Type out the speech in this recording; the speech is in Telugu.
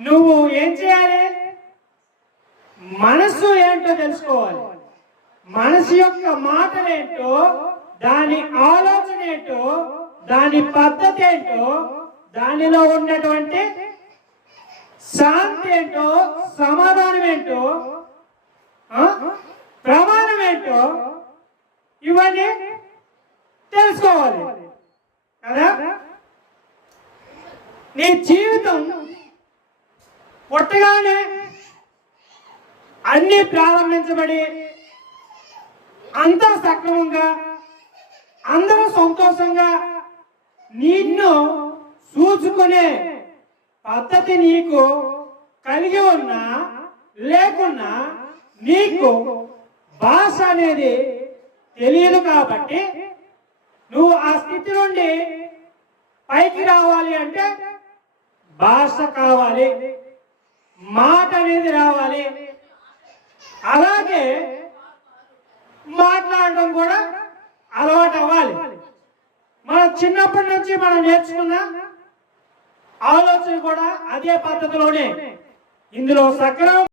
నువ్వు ఏం చేయాలి? మనసు ఏంటో తెలుసుకోవాలి. మనసు యొక్క మాటలేంటో, దాని ఆలోచన ఏంటో, దాని పద్ధతి ఏంటో, దానిలో ఉన్నటువంటి శాంతి ఏంటో, సమాధానం ఏంటో, ప్రమాణం ఏంటో, ఇవన్నీ తెలుసుకోవాలి కదా. నీ జీవితం పుట్టగానే అన్ని ప్రారంభించబడి అంతా సక్రమంగా అందరూ సంతోషంగా నిన్ను చూసుకునే పద్ధతి నీకు కలిగి ఉన్నా లేకున్నా నీకు భాష అనేది తెలియదు. కాబట్టి నువ్వు ఆ స్థితి నుండి పైకి రావాలి అంటే భాష కావాలి, మాట అనేది రావాలి. అలాగే మాట్లాడడం కూడా అలవాటు అవ్వాలి. మనం చిన్నప్పటి నుంచి మనం నేర్చుకున్న ఆలోచన కూడా అదే పద్ధతిలోనే. ఇందులో సక్రమం